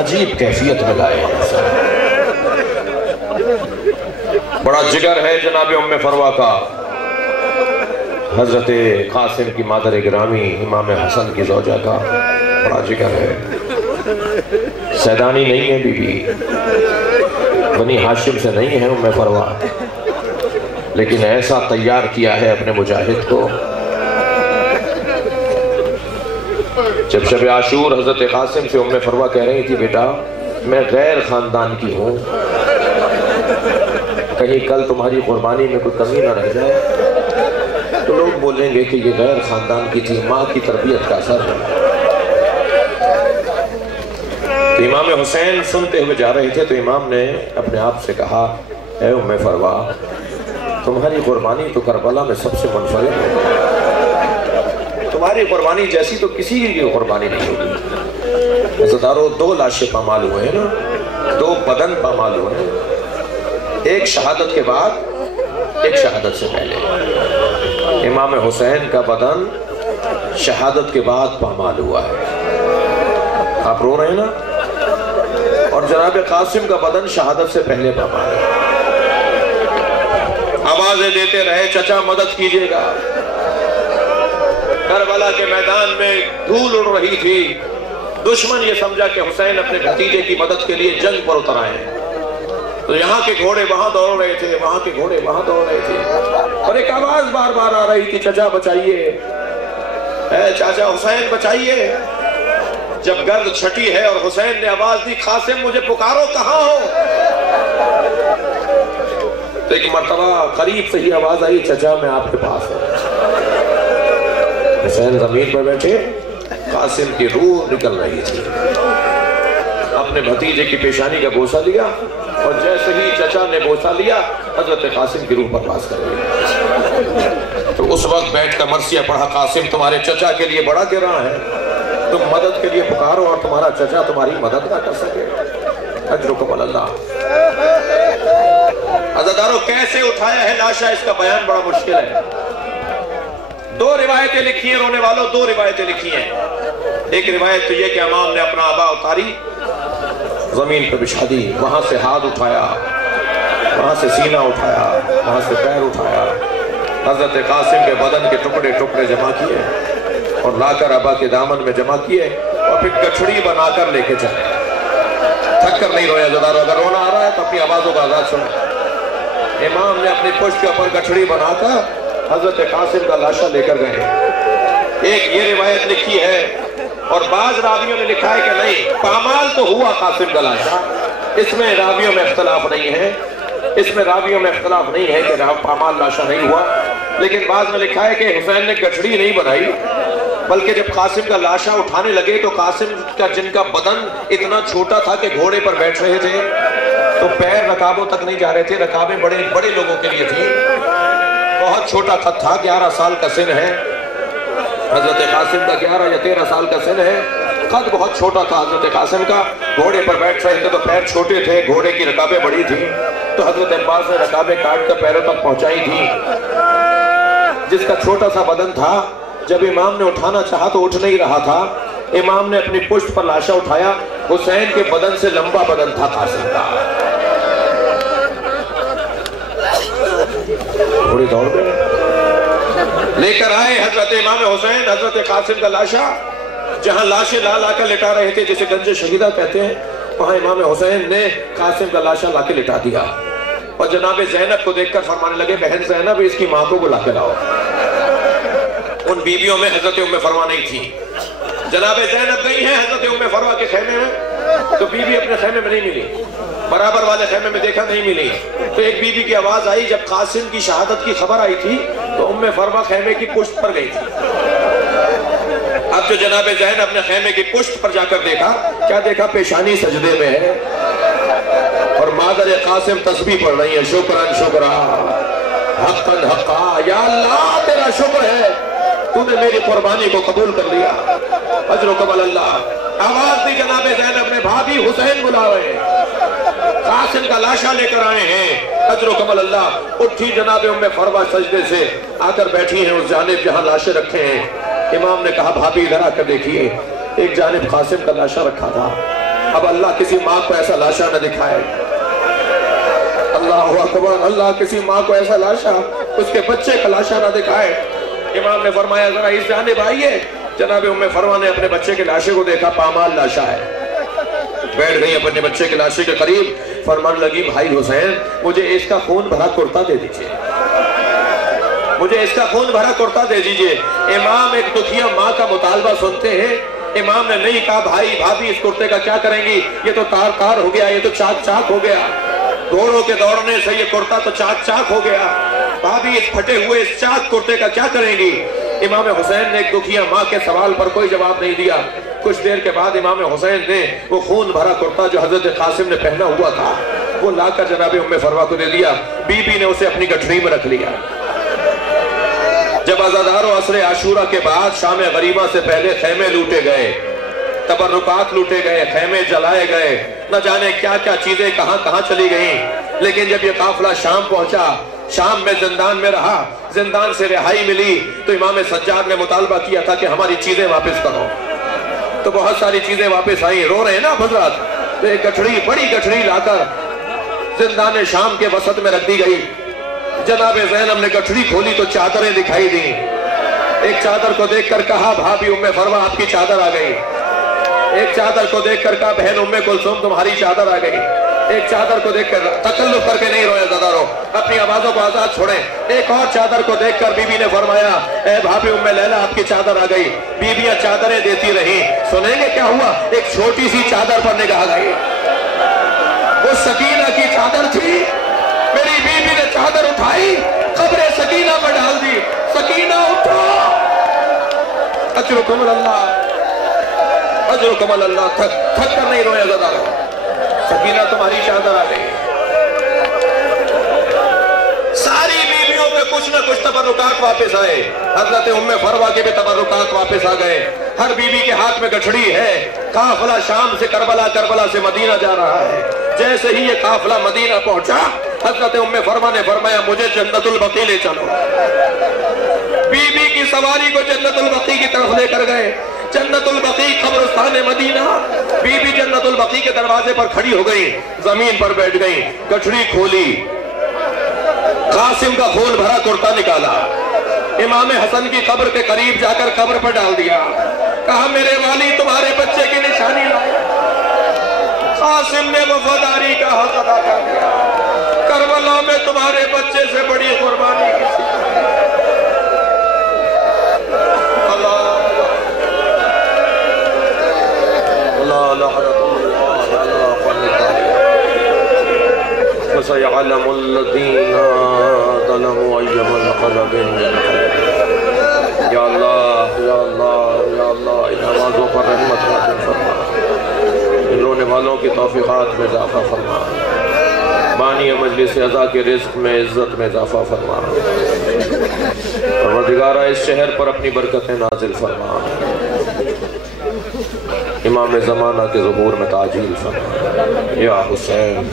عجیب کیفیت میں لائے ہیں۔ بڑا جگر ہے جناب ام فروا کا، حضرت قاسم کی مادر گرامی امام حسن کی زوجہ کا بڑا جگر ہے۔ سیدانی نہیں ہے بی بی، بنی ہاشم سے نہیں ہے ام فروا، لیکن ایسا تیار کیا ہے اپنے مجاہد کو۔ جب شب عاشور حضرت قاسم سے ام فروا کہہ رہی تھی بیٹا میں غیر خاندان کی ہوں، کہیں کل تمہاری قربانی میں کوئی کمی نہ رہ جائے تو لوگ بولیں گے کہ یہ غیر خاندان کی تھی، ماں کی تربیت کا اثر ہے۔ تو امام حسین سنتے ہوئے جا رہے تھے تو امام نے اپنے آپ سے کہا اے ام فروا تمہاری قربانی تو کربلا میں سب سے منفرد ہے، تمہاری قربانی جیسی تو کسی کی قربانی نہیں ہوگی۔ عزیزارو دو لاشیں پامال ہوئے ہیں نا، دو بدن پامال ہوئے ہیں، ایک شہادت کے بعد ایک شہادت سے پہلے۔ امام حسین کا بدن شہادت کے بعد پامال ہوا ہے، آپ رو رہے ہیں نا، اور جناب قاسم کا بدن شہادت سے پہلے پامال ہے۔ آوازیں دیتے رہے چچا مدد کیجئے گا۔ کربلا کے میدان میں دھول اڑ رہی تھی، دشمن یہ سمجھا کہ حسین اپنے بھتیجے کی مدد کے لیے جنگ پر اتر آئے ہیں، تو یہاں کے گھوڑے وہاں دوڑ رہے تھے، وہاں کے گھوڑے وہاں دوڑ رہے تھے، اور ایک آواز بار بار آ رہی تھی چچا بچائیے، اے چاچا حسین بچائیے۔ جب گرد چھٹی ہے اور حسین نے آواز دی قاسم مجھے پکارو کہاں ہو، تو ایک مرتبہ قریب سے ہی آواز آئی چچا میں آپ کے پاس ہوں۔ حسین زمین پر بیٹھے، قاسم کی روح نکل رہی تھی، اپنے بھتیجے کی پیشانی کا بوسہ لیا، اور جیسے ہی چچا نے بوسہ لیا حضرت قاسم کی روح پرواز کر گئی۔ تو اس وقت بیٹھ کر مرثیہ پڑھا قاسم تمہارے چچا کے لیے بڑا گراں ہے، تم مدد کے لیے پکارو اور تمہارا چچا تمہاری مدد نہ کر سکے، اجرکم اللہ۔ عزادارو کیسے اٹھایا ہے لاشا، اس کا بیان بڑا مشکل ہے۔ دو روایتیں لکھی ہیں رونے والوں، دو روایتیں لکھی ہیں۔ ایک روایت تو یہ کہ امام نے اپنا آبا اتاری، زمین پہ بچھا دی، وہاں سے ہاتھ اٹھایا، وہاں سے سینہ اٹھایا، وہاں سے پیر اٹھایا، حضرت قاسم کے بدن کے ٹکڑے ٹکڑے جمع کیے اور لا کر ابا کے دامن میں جمع کیے، اور پھر گٹھڑی بنا کر لے کے چلے۔ تھک کر نہیں رویا عزادارو، اگر رونا آ رہا ہے تو اپنی آوازوں کا آزاد سنیں۔ امام نے اپنی پشت کے اوپر گٹھڑی بنا کر حضرت قاسم کا لاشا لے کر گئے۔ ایک یہ روایت لکھی ہے، اور بعض راویوں نے لکھا ہے کہ نہیں پامال تو ہوا قاسم کا لاشا، اس میں راویوں میں اختلاف نہیں ہے، اس میں راویوں میں اختلاف نہیں ہے کہ پامال لاشا نہیں ہوا، لیکن بعض میں لکھا ہے کہ حسین نے گٹھڑی نہیں بنائی، بلکہ جب قاسم کا لاشا اٹھانے لگے تو قاسم کا جن کا بدن اتنا چھوٹا تھا کہ گھوڑے پر بیٹھ رہے تھے تو پیر رکابوں تک نہیں جا رہے تھے، رکابیں بڑے بڑے لوگوں کے لیے تھی، بہت چھوٹا قد تھا، 11 سال کا سن ہے حضرت قاسم کا، 11 یا 13 سال کا سن ہے، قد بہت چھوٹا تھا حضرت قاسم کا، گھوڑے پر بیٹھ رہے تھے تو پیر چھوٹے تھے، گھوڑے کی رکابیں بڑی تھیں، تو حضرت عباس نے رکابیں کاٹ کر پیروں تک پہنچائی تھی۔ جس کا چھوٹا سا بدن تھا جب امام نے اٹھانا چاہا تو اٹھ نہیں رہا تھا، امام نے اپنی پشت پر لاشا اٹھایا، حسین کے بدن سے لمبا بدن تھا قاسم کا، تھوڑی دوڑ گئے، لے کر آئے حضرت امام حسین حضرت قاسم کا لاشا، جہاں لاشیں لا لا کر لٹا رہے تھے جسے گنج شہیدہ کہتے ہیں، وہاں امام حسین نے قاسم کا لاشا لا کے لٹا دیا، اور جناب زینب کو دیکھ کر فرمانے لگے بہن زینب اس کی ماں کو بلا کے لاؤ۔ ان بیویوں میں حضرت ام فروا نہیں تھی، جناب زینب گئی ہیں حضرت ام فروا کے خیمے میں تو بیوی اپنے خیمے میں نہیں ملی، برابر والے خیمے میں دیکھا نہیں ملی، تو ایک بیوی کی آواز آئی، جب قاسم کی شہادت کی خبر آئی تھی تو ام فروا خیمے کی پشت پر گئی تھی۔ اب جو جناب زینب اپنے خیمے کی پشت پر جا کر دیکھا، کیا دیکھا؟ پیشانی سجدے میں ہے اور مادر قاسم تسبیح پڑھ رہی ہے، شکرن شکرا حقاً حقا، یا اللہ تیرا شکر ہے تو نے میری قربانی کو قبول کر لیا، اجرکم اللہ۔ آواز دی جناب زینب نے بھابی حسین بلا رہے ہیں، قاسم کا لاشا لے کر آئے ہیں، اجرکم اللہ۔ اٹھی جناب ام فروا سجدے سے آ کر بیٹھی ہیں اس جانب جہاں لاشے رکھے ہیں۔ امام نے کہا بھابی ادھر آ کر دیکھیے، ایک جانب قاسم کا لاشا رکھا تھا، اب اللہ کسی ماں کو ایسا لاشا نہ دکھائے. اللہ اکبر. اللہ کسی ماں کو ایسا لاشا, اس کے بچے کا لاشا نہ دکھائے. امام نے فرمایا ذرا اس جانب آئیے. جناب ام فروا نے اپنے بچے کے لاشے کو دیکھا, پامال لاشا ہے. بیٹھ گئی اپنے بچے کے لاشے کے قریب, فرمان لگی بھائی حسین مجھے اس کا خون بھرا کرتا دے دیجئے, مجھے اس کا خون بھرا کرتا دے دیجئے. امام ایک دکھیا ماں کا مطالبہ سنتے ہیں. امام نے نہیں کہا بھائی بھابھی اس کرتے کا کیا کریں گی, یہ تو تار تار ہو گیا, یہ تو چاک چاک ہو گیا, گھوڑوں کے دوڑنے سے یہ کرتا تو چاک چاک ہو گیا, بھابھی اس پھٹے ہوئے اس چاک کرتے کا کیا کریں گی. امام حسین نے ایک دکھیا ماں کے سوال پر کوئی جواب نہیں دیا. کچھ دیر کے بعد امام حسین نے وہ خون بھرا کرتا جو حضرت قاسم نے پہنا ہوا تھا وہ لا کر جناب ام فروا کو دے دیا. بی بی نے اسے اپنی گٹھڑی میں رکھ لیا. جب عزادار و عصر عاشورہ کے بعد شام غریبہ سے پہلے خیمے لوٹے گئے, تبرکات لوٹے گئے, خیمے جلائے گئے, نہ جانے کیا کیا چیزیں کہاں کہاں چلی گئیں. لیکن جب یہ قافلہ شام پہنچا, شام میں زندان میں رہا, زندان سے رہائی ملی تو امام سجاد نے مطالبہ کیا تھا کہ ہماری چیزیں واپس کرو. تو بہت ساری چیزیں واپس آئیں. رو رہے ہیں نا حضرات. تو ایک گٹھڑی, بڑی گٹھڑی لا کر زندان شام کے وسط میں رکھ دی گئی. جناب زینب نے گٹھڑی کھولی تو چادریں دکھائی دیں. ایک چادر کو دیکھ کر کہا بھابھی ام فروا آپ کی چادر آ گئی. ایک چادر کو دیکھ کر کہا بہن ام کلثوم تمہاری چادر آ گئی. ایک چادر کو دیکھ کر, تکلف کر کے نہیں رویا زیادہ رو, اپنی آوازوں کو آزاد چھوڑیں. ایک اور چادر کو دیکھ کر بی بی نے فرمایا اے بھابھی ام لیلہ آپ کی چادر آ گئی. بیویاں چادریں دیتی رہیں. سنیں گے کیا ہوا, ایک چھوٹی سی چادر پر نگاہ گئی. وہ سکینہ کی چادر تھی. میری بیوی نے چادر اٹھائی, قبر سکینہ پر ڈال دی. سکینہ اٹھو, اجرکم اللہ, اجرکم اللہ. تھک کر نہیں رویا زیادہ رو. سکینہ تمہاری چادر آ گئی. ساری بیویوں پہ کچھ نہ کچھ تبرکات واپس آئے. حضرت ام فروا کے بھی تبرکات واپس آ گئے. ہر بیوی کے ہاتھ میں گٹھڑی ہے. قافلہ شام سے کربلا, کربلا سے مدینہ جا رہا ہے. جیسے ہی یہ قافلہ مدینہ پہنچا, حضرت ام فروا نے فرمایا مجھے جنت البقیع لے چلو. بی بی کی سواری کو جنت البقیع کی طرف لے کر گئے. جنت البقیع قبرستان مدینہ. بی بی جنت البقیع کے دروازے پر کھڑی ہو گئی, زمین پر بیٹھ گئی, گٹھڑی کھولی, قاسم کا خون بھرا کرتا نکالا, امام حسن کی قبر کے قریب جا کر قبر پر ڈال دیا. کہا میرے والی تمہارے بچے کی نشانی لائے. قاسم نے وفاداری کا حق ادا کر دیا. کربلا میں تمہارے بچے سے بڑی قربانی کسی. وَسَيَعْلَمُ الَّذِينَ ظَلَمُوا أَيَّ مُنْقَلَبٍ يَنْقَلِبُونَ. یا اللہ, یا اللہ, یا اللہ, ان نمازوں پر رحمت نازل فرما. ان رونے والوں کی توفیقات میں اضافہ فرما. بانی مجلس عزا کے رزق میں, عزت میں اضافہ فرما. پروردگارہ اس شہر پر اپنی برکتیں نازل فرما. امام زمانہ کے ظہور میں تعجیل فرما. یا حسین